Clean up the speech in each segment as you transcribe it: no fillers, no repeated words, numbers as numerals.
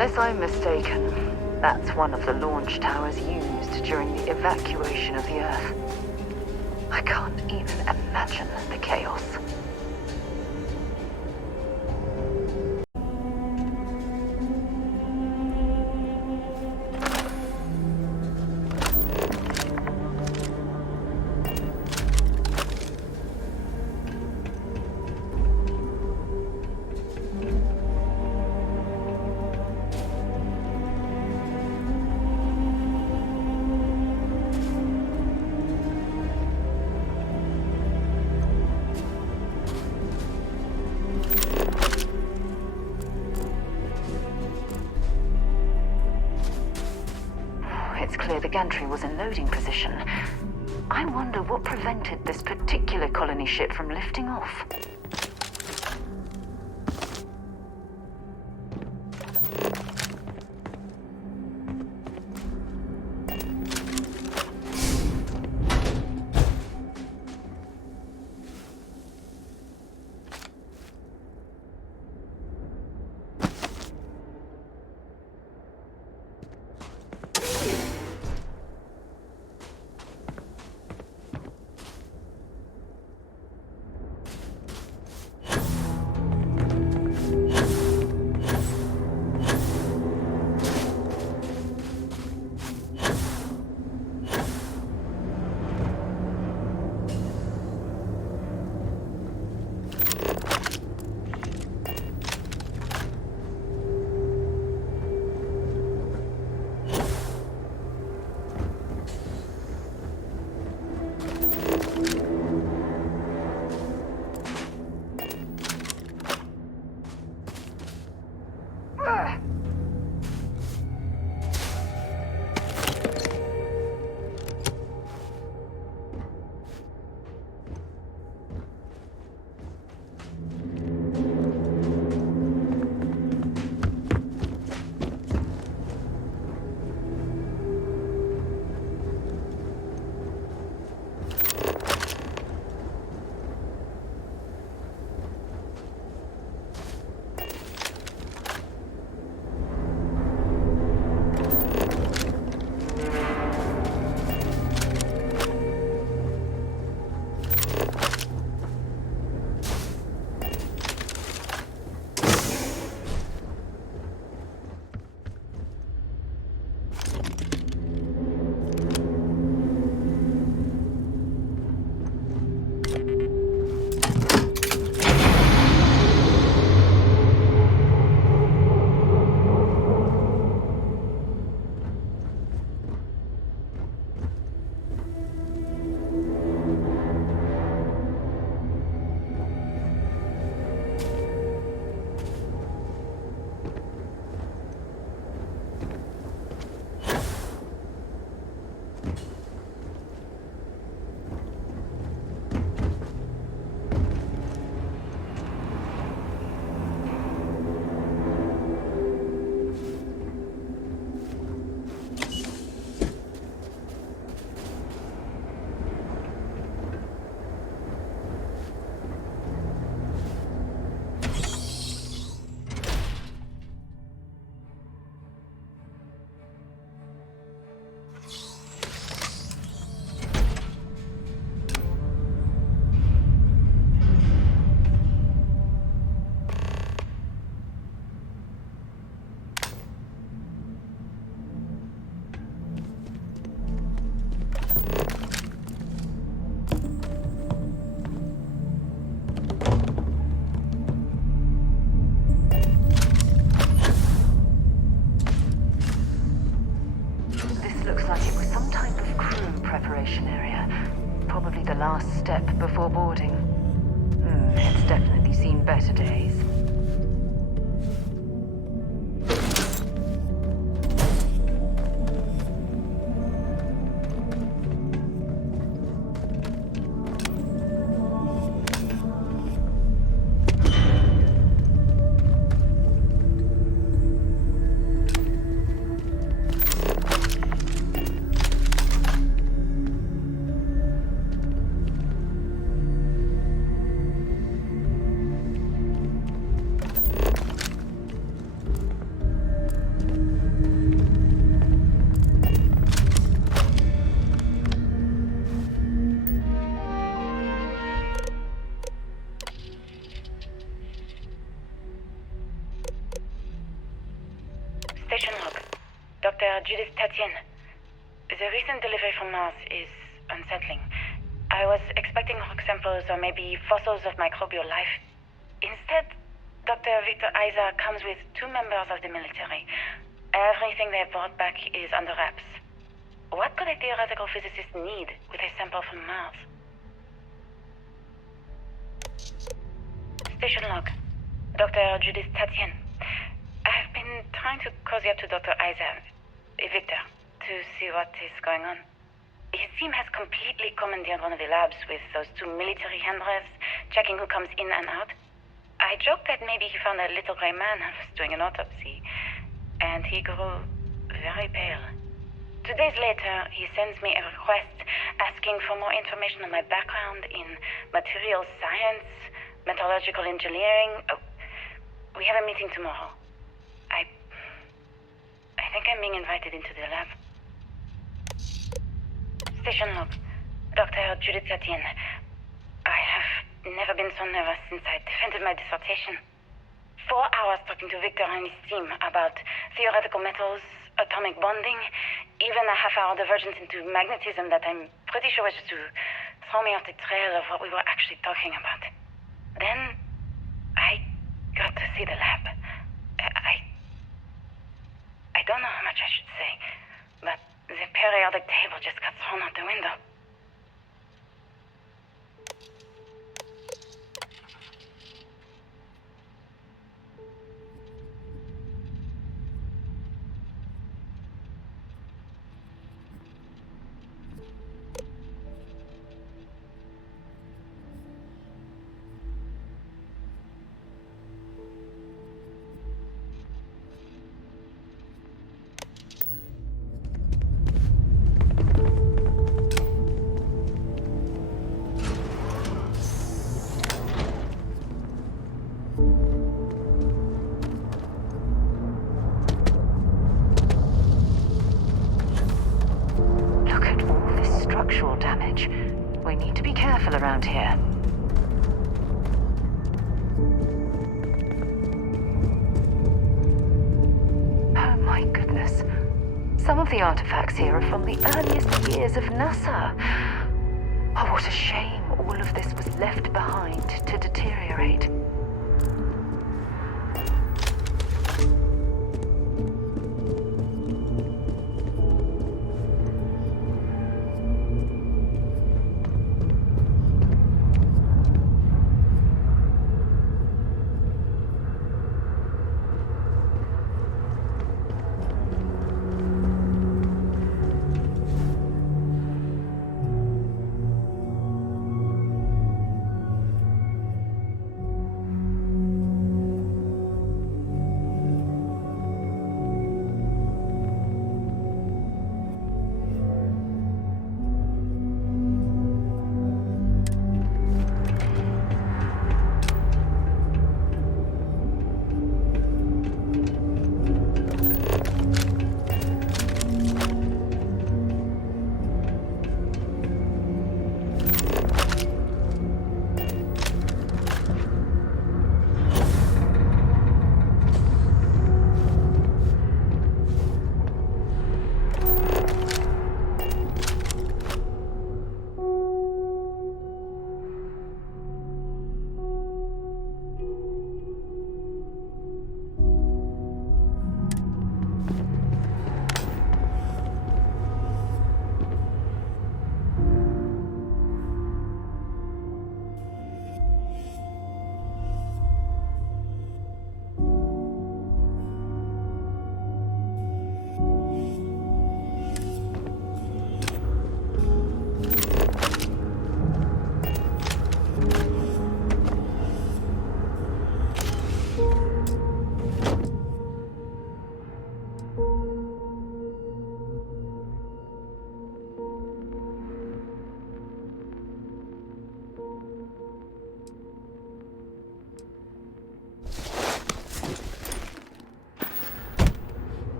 Unless I'm mistaken, that's one of the launch towers used during the evacuation of the Earth. I can't even imagine the chaos. It's clear the gantry was in loading position. I wonder what prevented this particular colony ship from lifting off. last step before boarding. It's definitely seen better days. Tatien. The recent delivery from Mars is unsettling. I was expecting rock samples or maybe fossils of microbial life. Instead, Dr. Victor Isa comes with 2 members of the military. Everything they brought back is under wraps. What could a theoretical physicist need with a sample from Mars? Station log. Dr. Judith Tatien. I've been trying to cozy up to Dr. Isa, Victor, to see what is going on. His team has completely commandeered one of the labs with those 2 military handlers, checking who comes in and out. I joked that maybe he found a little gray man and was doing an autopsy, and he grew very pale. 2 days later, he sends me a request asking for more information on my background in materials science, metallurgical engineering. Oh, we have a meeting tomorrow. I think I'm being invited into the lab. Station log. Dr. Judith Tatien. I have never been so nervous since I defended my dissertation. 4 hours talking to Victor and his team about theoretical metals, atomic bonding, even a half-hour divergence into magnetism that I'm pretty sure was just to throw me off the trail of what we were actually talking about. Then, I got to see the lab. I don't know how much I should say, but the periodic table just got thrown out the window. Structural damage. We need to be careful around here. Oh my goodness. Some of the artifacts here are from the earliest years of NASA. Oh, what a shame all of this was left behind to deteriorate.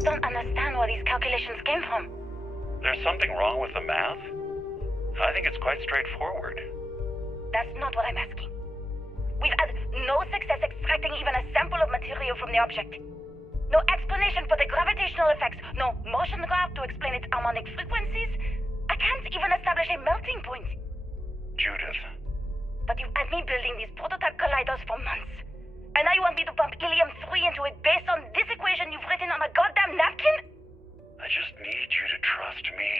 just don't understand where these calculations came from. There's something wrong with the math? I think it's quite straightforward. That's not what I'm asking. We've had no success extracting even a sample of material from the object. No explanation for the gravitational effects, no motion graph to explain its harmonic frequencies. I can't even establish a melting point. Judith. But you've had me building these prototype colliders for months. And now you want me to pump helium-3 into it based on this equation you've written on a goddamn napkin? I just need you to trust me.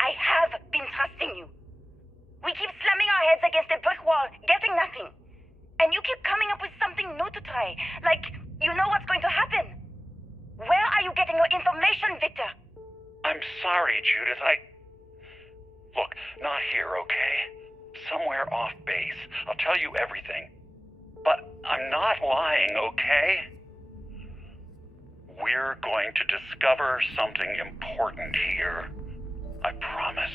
I have been trusting you. We keep slamming our heads against a brick wall, getting nothing. And you keep coming up with something new to try. Like, you know what's going to happen. Where are you getting your information, Victor? I'm sorry, Judith. Look, not here, okay? Somewhere off base. I'll tell you everything. But I'm not lying, okay? We're going to discover something important here. I promise.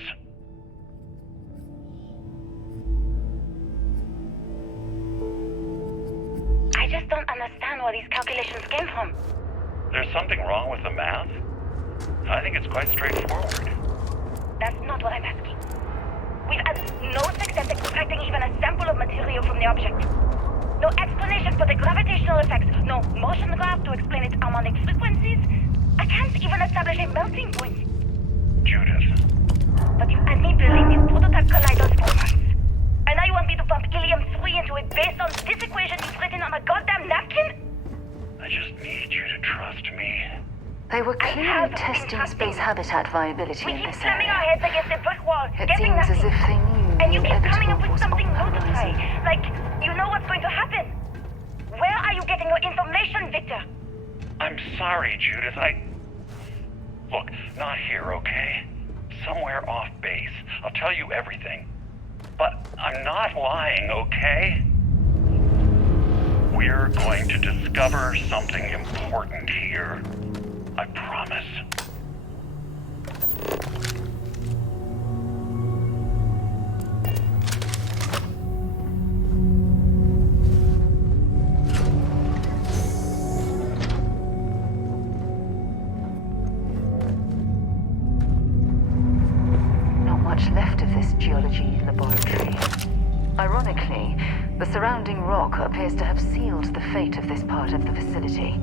I just don't understand where these calculations came from. There's something wrong with the math? I think it's quite straightforward. That's not what I'm asking. We've had no success extracting even a sample of material from the object. No explanation for the gravitational effects, no motion graph to explain its harmonic frequencies. I can't even establish a melting point. Judith. But you've had me building these prototype colliders for months. And now you want me to pump helium-3 into it based on this equation you've written on a goddamn napkin? I just need you to trust me. They were clearly testing space habitat viability We in keep this slamming our area. heads against a brick wall, It getting seems as nothing. if they knew And you the keep coming up inevitable with was something on the new to try. horizon. Like, you know what's going to happen. Where are you getting your information, Victor? I'm sorry, Judith. Look, not here, okay? Somewhere off base. I'll tell you everything. But I'm not lying, okay? We're going to discover something important here. I promise. Not much left of this geology laboratory. Ironically, the surrounding rock appears to have sealed the fate of this part of the facility.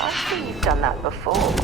I've seen you've done that before.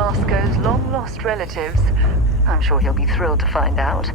Vasco's long-lost relatives. I'm sure he'll be thrilled to find out.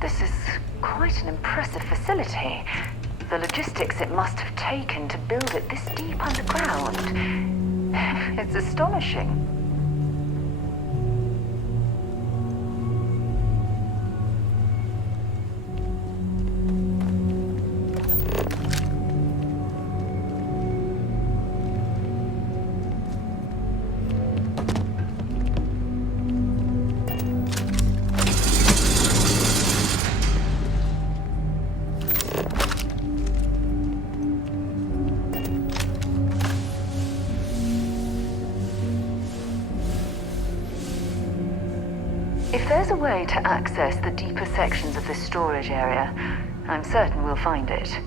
This is quite an impressive facility. The logistics it must have taken to build it this deep underground. It's astonishing. If there's a way to access the deeper sections of this storage area, I'm certain we'll find it.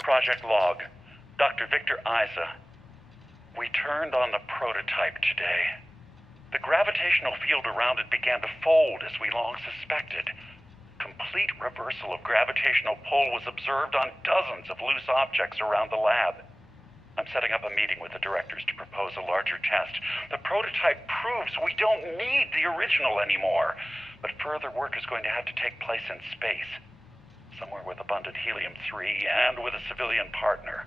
Project Log, Dr. Victor Isa. We turned on the prototype today. The gravitational field around it began to fold as we long suspected. Complete reversal of gravitational pull was observed on dozens of loose objects around the lab. I'm setting up a meeting with the directors to propose a larger test. The prototype proves we don't need the original anymore, but further work is going to have to take place in space. Somewhere with abundant helium-3 and with a civilian partner.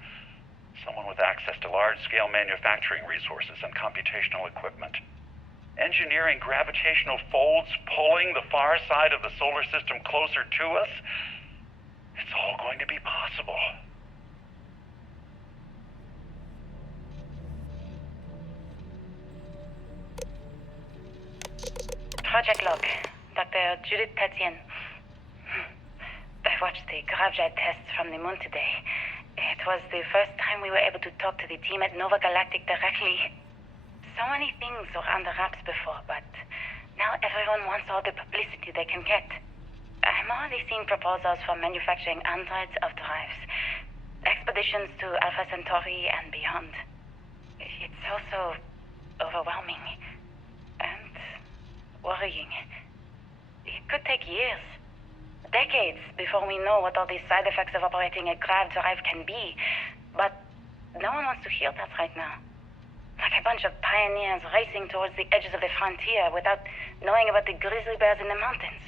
Someone with access to large-scale manufacturing resources and computational equipment. Engineering gravitational folds pulling the far side of the solar system closer to us. It's all going to be possible. Project Log, Dr. Judith Tatien. I watched the gravjet tests from the moon today. It was the first time we were able to talk to the team at Nova Galactic directly. So many things were under wraps before, but now everyone wants all the publicity they can get. I'm already seeing proposals for manufacturing androids of drives, expeditions to Alpha Centauri and beyond. It's also overwhelming and worrying. It could take years. Decades before we know what all the side effects of operating a grav drive can be. But no one wants to hear that right now. Like a bunch of pioneers racing towards the edges of the frontier without knowing about the grizzly bears in the mountains.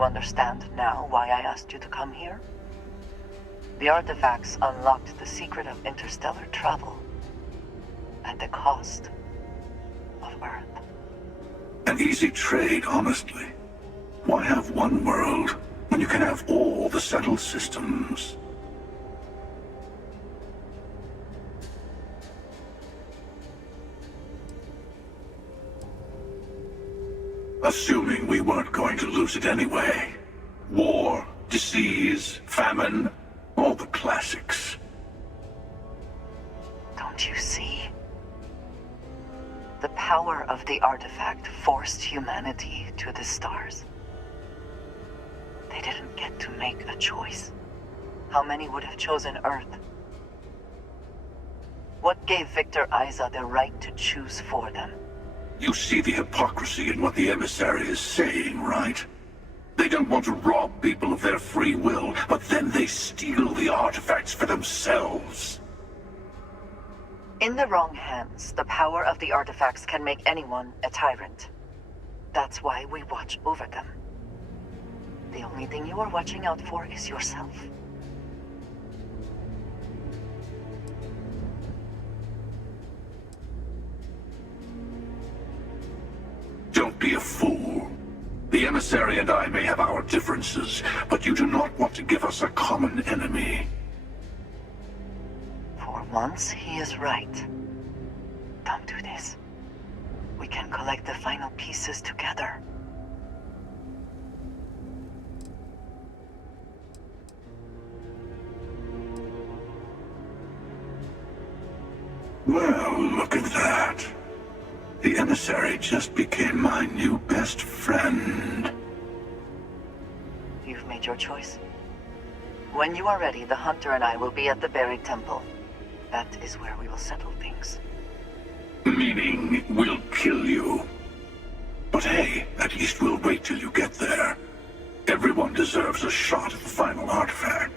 you understand now why I asked you to come here? The artifacts unlocked the secret of interstellar travel at the cost of Earth. An easy trade, honestly. Why have one world when you can have all the settled systems? Assuming we weren't going to lose it anyway. War, disease, famine, all the classics. Don't you see? The power of the artifact forced humanity to the stars. They didn't get to make a choice. How many would have chosen Earth? What gave Victor Isa the right to choose for them? You see the hypocrisy in what the emissary is saying, right? They don't want to rob people of their free will, but then they steal the artifacts for themselves. In the wrong hands, the power of the artifacts can make anyone a tyrant. That's why we watch over them. The only thing you are watching out for is yourself. Don't be a fool. The emissary and I may have our differences, but you do not want to give us a common enemy. For once, he is right. Don't do this. We can collect the final pieces together. Well, look at that. The emissary just became my new best friend. You've made your choice. When you are ready, the Hunter and I will be at the buried temple. That is where we will settle things. Meaning, we'll kill you. But hey, at least we'll wait till you get there. Everyone deserves a shot at the final artifact.